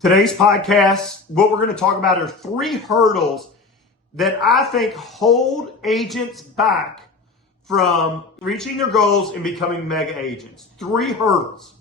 Today's podcast, what we're going to talk about are 3 hurdles that I think hold agents back from reaching their goals and becoming mega agents. 3 hurdles.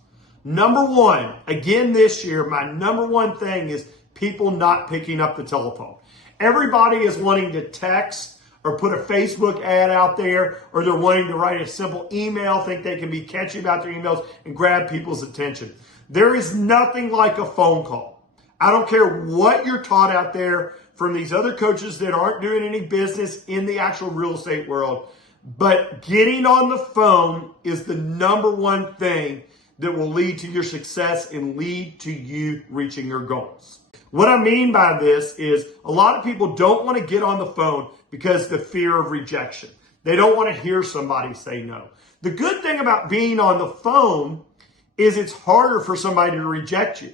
Number 1, again this year, my number 1 thing is people not picking up the telephone. Everybody is wanting to text or put a Facebook ad out there, or they're wanting to write a simple email, think they can be catchy about their emails and grab people's attention. There is nothing like a phone call. I don't care what you're taught out there from these other coaches that aren't doing any business in the actual real estate world, but getting on the phone is the number 1 thing that will lead to your success and lead to you reaching your goals. What I mean by this is a lot of people don't want to get on the phone because of the fear of rejection. They don't want to hear somebody say no. The good thing about being on the phone is it's harder for somebody to reject you.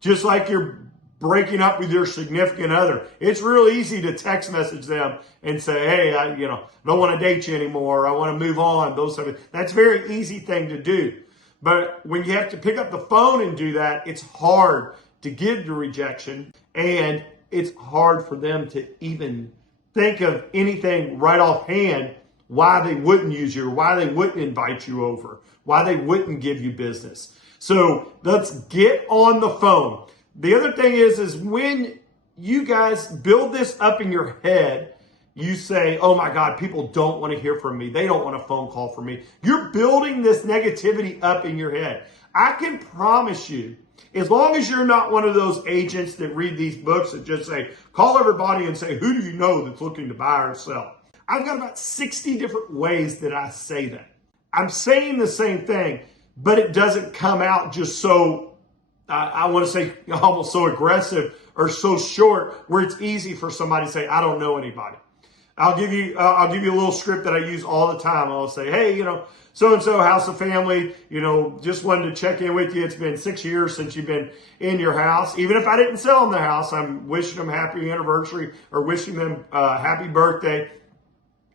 Just like you're breaking up with your significant other. It's real easy to text message them and say, hey, I don't want to date you anymore. I want to move on. Those type of, that's a very easy thing to do. But when you have to pick up the phone and do that, it's hard to give the rejection, and it's hard for them to even think of anything right offhand why they wouldn't use you, or why they wouldn't invite you over, why they wouldn't give you business. So let's get on the phone. The other thing is when you guys build this up in your head, you say, oh my God, people don't want to hear from me. They don't want a phone call from me. You're building this negativity up in your head. I can promise you, as long as you're not one of those agents that read these books that just say, call everybody and say, who do you know that's looking to buy or sell? I've got about 60 different ways that I say that. I'm saying the same thing, but it doesn't come out just so, I want to say almost so aggressive or so short where it's easy for somebody to say, I don't know anybody. I'll give you a little script that I use all the time. I'll say, hey, so-and-so, how's the family? Just wanted to check in with you. It's been 6 years since you've been in your house. Even if I didn't sell them the house, I'm wishing them happy anniversary or wishing them happy birthday.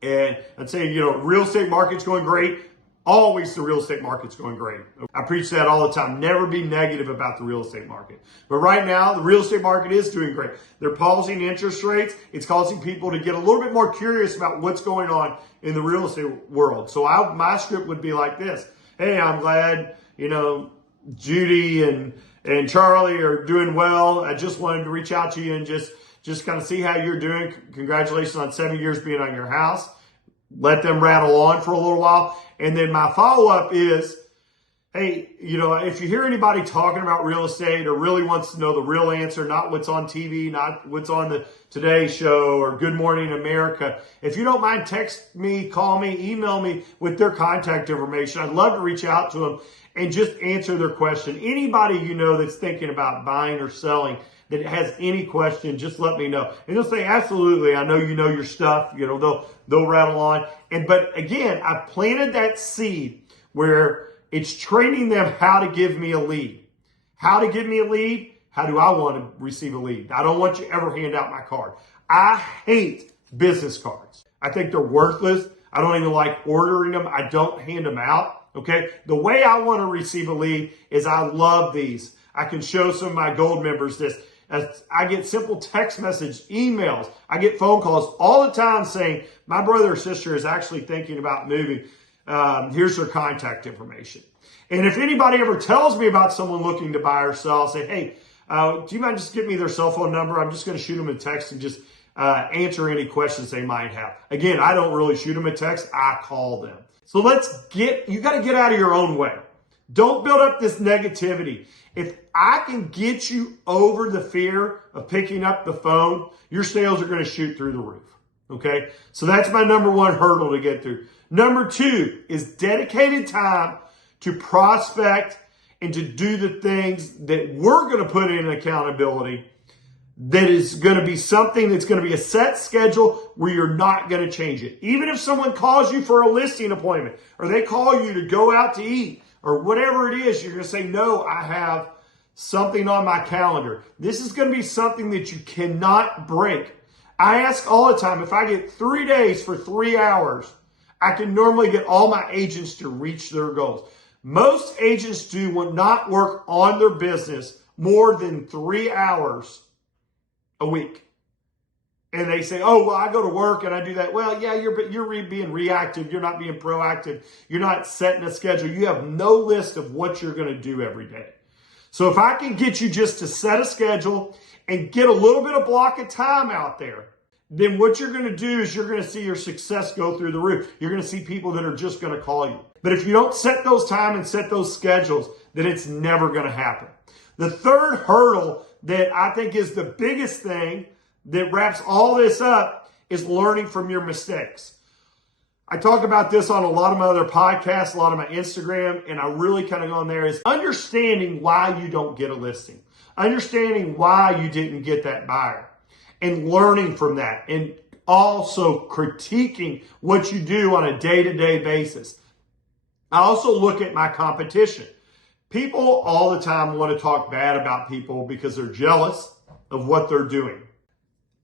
And I'd say, real estate market's going great. Always the real estate market's going great. I preach that all the time. Never be negative about the real estate market. But right now, the real estate market is doing great. They're pausing interest rates. It's causing people to get a little bit more curious about what's going on in the real estate world. So my script would be like this. Hey, I'm glad, Judy and Charlie are doing well. I just wanted to reach out to you and just kind of see how you're doing. Congratulations on 7 years being on your house. Let them rattle on for a little while. And then my follow-up is, hey, if you hear anybody talking about real estate or really wants to know the real answer, not what's on TV, not what's on the Today Show or Good Morning America, if you don't mind, text me, call me, email me with their contact information. I'd love to reach out to them and just answer their question. Anybody that's thinking about buying or selling that has any question, just let me know. And they'll say, absolutely, I know you know your stuff. They'll rattle on. But again, I planted that seed where it's training them how to give me a lead. How to give me a lead? How do I want to receive a lead? I don't want you to ever hand out my card. I hate business cards. I think they're worthless. I don't even like ordering them. I don't hand them out. Okay. The way I want to receive a lead is I love these. I can show some of my gold members this. I get simple text message, emails. I get phone calls all the time saying, my brother or sister is actually thinking about moving. Here's their contact information. And if anybody ever tells me about someone looking to buy or sell, I'll say, hey, do you mind just giving me their cell phone number? I'm just going to shoot them a text and just answer any questions they might have. Again, I don't really shoot them a text. I call them. So you got to get out of your own way. Don't build up this negativity. If I can get you over the fear of picking up the phone, your sales are going to shoot through the roof. Okay? So that's my number 1 hurdle to get through. Number 2 is dedicated time to prospect and to do the things that we're going to put in accountability that is going to be something that's going to be a set schedule where you're not going to change it. Even if someone calls you for a listing appointment or they call you to go out to eat, or whatever it is, you're going to say, no, I have something on my calendar. This is going to be something that you cannot break. I ask all the time, if I get 3 days for 3 hours, I can normally get all my agents to reach their goals. Most agents do not work on their business more than 3 hours a week. And they say, oh, well, I go to work and I do that. Well, yeah, you're being reactive. You're not being proactive. You're not setting a schedule. You have no list of what you're going to do every day. So if I can get you just to set a schedule and get a little bit of block of time out there, then what you're going to do is you're going to see your success go through the roof. You're going to see people that are just going to call you. But if you don't set those time and set those schedules, then it's never going to happen. The third hurdle that I think is the biggest thing that wraps all this up is learning from your mistakes. I talk about this on a lot of my other podcasts, a lot of my Instagram, and I really kind of go on there is understanding why you don't get a listing, understanding why you didn't get that buyer, and learning from that, and also critiquing what you do on a day-to-day basis. I also look at my competition. People all the time want to talk bad about people because they're jealous of what they're doing.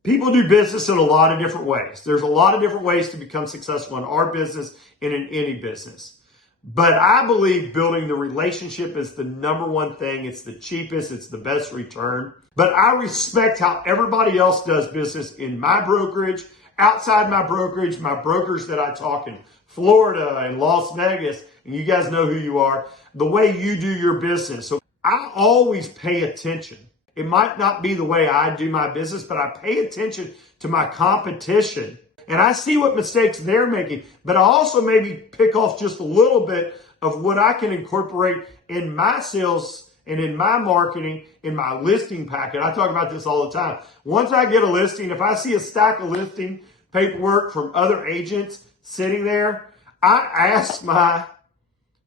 People do business in a lot of different ways. There's a lot of different ways to become successful in our business and in any business. But I believe building the relationship is the number one thing. It's the cheapest. It's the best return. But I respect how everybody else does business in my brokerage, outside my brokerage, my brokers that I talk in Florida and Las Vegas, and you guys know who you are, the way you do your business. So I always pay attention. It might not be the way I do my business, but I pay attention to my competition and I see what mistakes they're making, but I also maybe pick off just a little bit of what I can incorporate in my sales and in my marketing, in my listing packet. I talk about this all the time. Once I get a listing, if I see a stack of listing paperwork from other agents sitting there, I ask my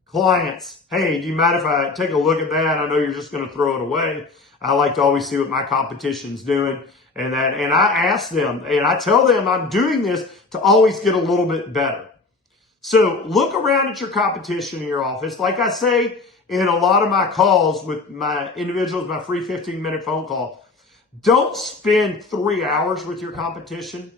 clients, hey, do you mind if I take a look at that? I know you're just going to throw it away. I like to always see what my competition's doing. And I ask them and I tell them I'm doing this to always get a little bit better. So look around at your competition in your office. Like I say in a lot of my calls with my individuals, my free 15-minute phone call, don't spend 3 hours with your competition.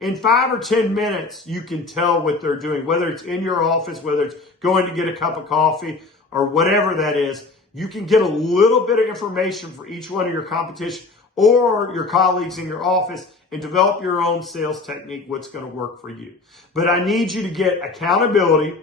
In 5 or 10 minutes, you can tell what they're doing, whether it's in your office, whether it's going to get a cup of coffee or whatever that is. You can get a little bit of information for each one of your competition or your colleagues in your office and develop your own sales technique, what's going to work for you. But I need you to get accountability.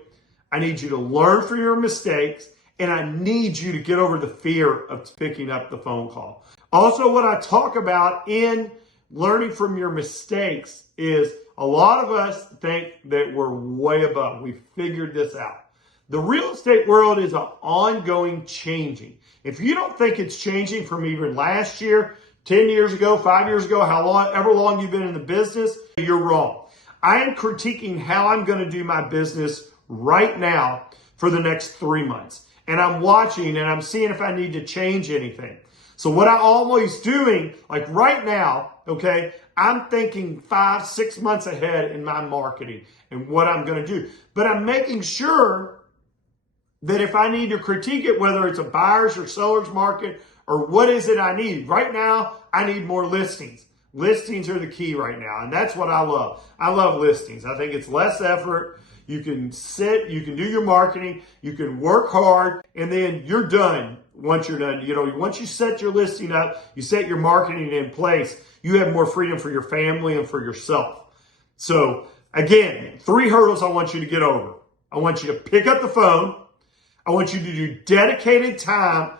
I need you to learn from your mistakes. And I need you to get over the fear of picking up the phone call. Also, what I talk about in learning from your mistakes is a lot of us think that we're way above. We figured this out. The real estate world is an ongoing changing. If you don't think it's changing from even last year, 10 years ago, 5 years ago, however long you've been in the business, you're wrong. I am critiquing how I'm going to do my business right now for the next 3 months. And I'm watching and I'm seeing if I need to change anything. So what I'm always doing, like right now, okay, I'm thinking 5, 6 months ahead in my marketing and what I'm going to do. But I'm making sure that if I need to critique it, whether it's a buyer's or seller's market or what is it I need. Right now, I need more listings. Listings are the key right now. And that's what I love. I love listings. I think it's less effort. You can sit, you can do your marketing, you can work hard, and then you're done once you're done. You know, once you set your listing up, you set your marketing in place, you have more freedom for your family and for yourself. So again, 3 hurdles I want you to get over. I want you to pick up the phone. I want you to do dedicated time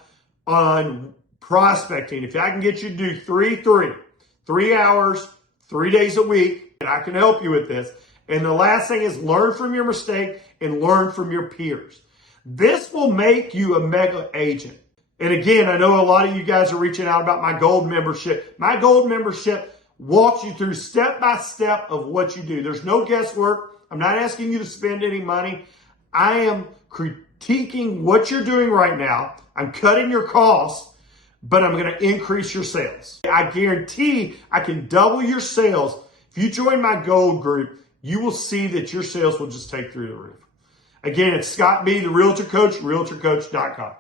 on prospecting. If I can get you to do 3 hours, 3 days a week, and I can help you with this. And the last thing is learn from your mistake and learn from your peers. This will make you a mega agent. And again, I know a lot of you guys are reaching out about my gold membership. My gold membership walks you through step by step of what you do. There's no guesswork. I'm not asking you to spend any money. I am critiquing what you're doing right now. I'm cutting your costs, but I'm going to increase your sales. I guarantee I can double your sales. If you join my gold group, you will see that your sales will just take through the roof. Again, it's Scott B, the Realtor Coach, realtorcoach.com.